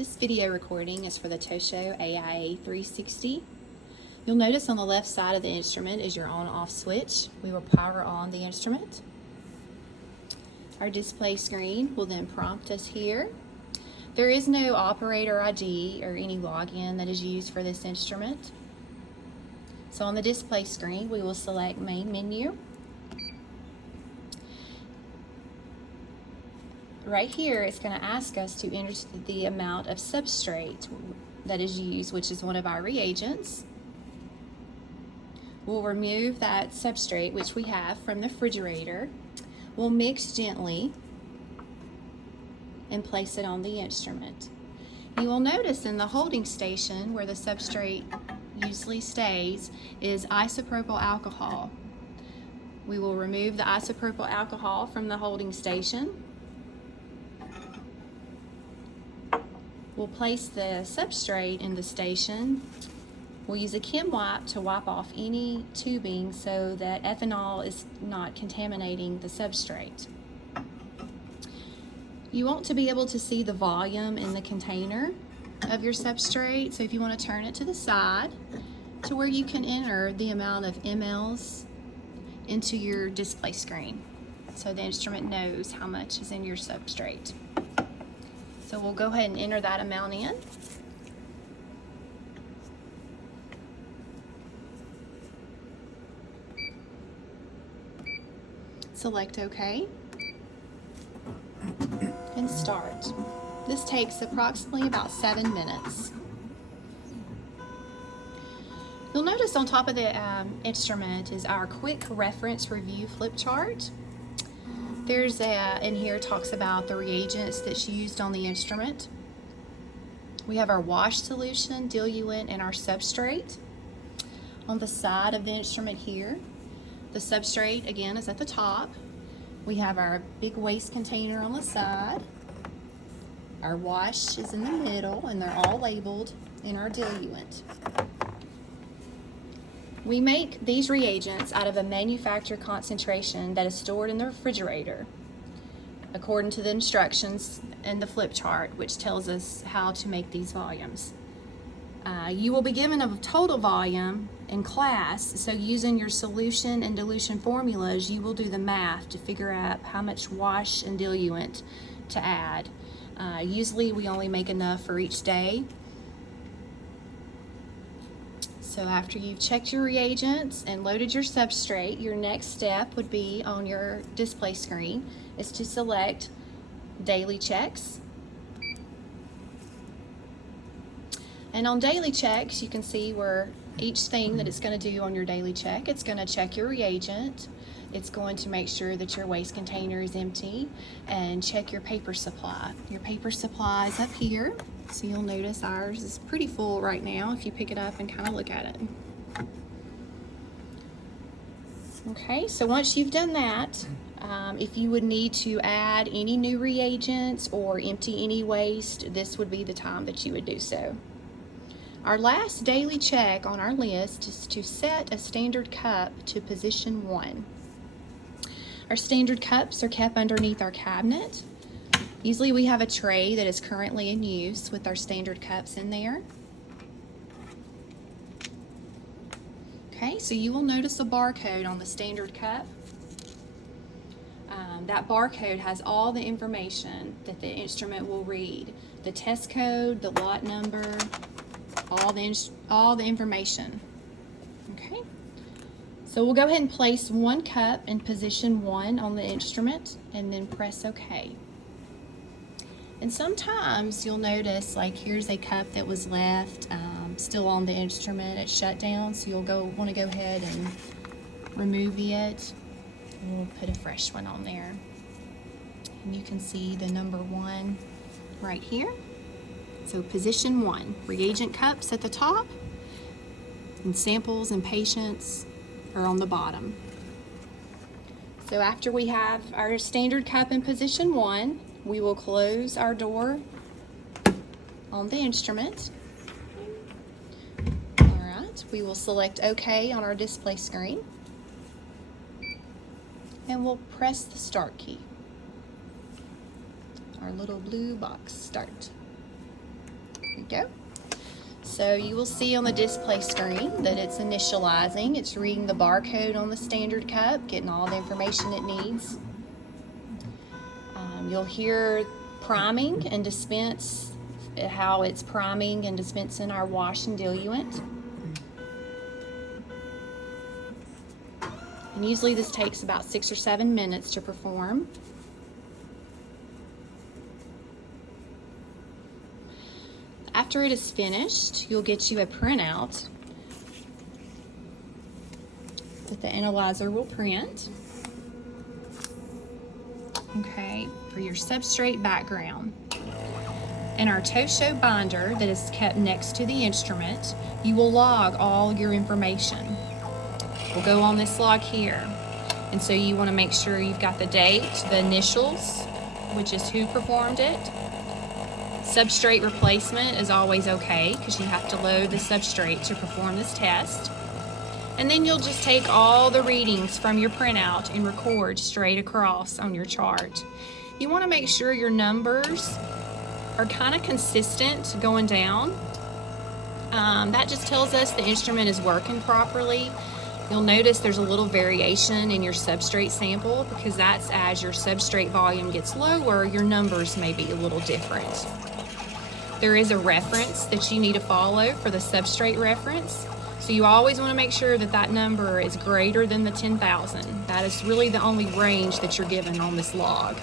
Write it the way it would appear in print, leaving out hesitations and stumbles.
This video recording is for the TOSOH AIA 360. You'll notice on the left side of the instrument is your on-off switch. We will power on the instrument. Our display screen will then prompt us here. There is no operator ID or any login that is used for this instrument. So on the display screen, we will select Main Menu. Right here, it's going to ask us to enter the amount of substrate that is used, which is one of our reagents. We'll remove that substrate, which we have from the refrigerator. We'll mix gently and place it on the instrument. You will notice in the holding station where the substrate usually stays is isopropyl alcohol. We will remove the isopropyl alcohol from the holding station. We'll place the substrate in the station. We'll use a chem wipe to wipe off any tubing so that ethanol is not contaminating the substrate. You want to be able to see the volume in the container of your substrate, so if you want to turn it to the side to where you can enter the amount of mLs into your display screen so the instrument knows how much is in your substrate. So we'll go ahead and enter that amount in. Select OK and start. This takes approximately about 7 minutes. You'll notice on top of the instrument is our quick reference review flip chart. There's in here talks about the reagents that's used on the instrument. We have our wash solution, diluent, and our substrate. On the side of the instrument here, the substrate again is at the top. We have our big waste container on the side. Our wash is in the middle, and they're all labeled in our diluent. We make these reagents out of a manufacturer concentration that is stored in the refrigerator according to the instructions in the flip chart, which tells us how to make these volumes. You will be given a total volume in class, so using your solution and dilution formulas, you will do the math to figure out how much wash and diluent to add. Usually we only make enough for each day. So after you've checked your reagents and loaded your substrate, your next step would be on your display screen is to select Daily Checks. And on Daily Checks, you can see where each thing that it's going to do on your daily check. It's going to check your reagent. It's going to make sure that your waste container is empty and check your paper supply. Your paper supply is up here. So you'll notice ours is pretty full right now if you pick it up and kind of look at it. Okay, so once you've done that, if you would need to add any new reagents or empty any waste, this would be the time that you would do so. Our last daily check on our list is to set a standard cup to position 1. Our standard cups are kept underneath our cabinet. Usually we have a tray that is currently in use with our standard cups in there. Okay, so you will notice a barcode on the standard cup. That barcode has all the information that the instrument will read. The test code, the lot number, all the information. Okay, so we'll go ahead and place one cup in position 1 on the instrument and then press OK. And sometimes you'll notice, like, here's a cup that was left still on the instrument. It's shut down, so you'll want to go ahead and remove it. And we'll put a fresh one on there. And you can see the number 1 right here. So position 1, reagent cups at the top, and samples and patients are on the bottom. So after we have our standard cup in position 1, we will close our door on the instrument. All right, we will select OK on our display screen, and we'll press the start key. Our little blue box start. go. So you will see on the display screen that it's initializing. It's reading the barcode on the standard cup, getting all the information it needs. You'll hear priming and dispense, how it's priming and dispensing our wash and diluent. And usually this takes about 6 or 7 minutes to perform. After it is finished, you'll get you a printout that the analyzer will print. Okay, for your substrate background. In our TOSOH binder that is kept next to the instrument, you will log all your information. We'll go on this log here. And so you want to make sure you've got the date, the initials, which is who performed it. Substrate replacement is always okay because you have to load the substrate to perform this test. And then you'll just take all the readings from your printout and record straight across on your chart. You want to make sure your numbers are kind of consistent going down. That just tells us the instrument is working properly. You'll notice there's a little variation in your substrate sample because that's as your substrate volume gets lower, your numbers may be a little different. There is a reference that you need to follow for the substrate reference. So you always want to make sure that that number is greater than the 10,000. That is really the only range that you're given on this log.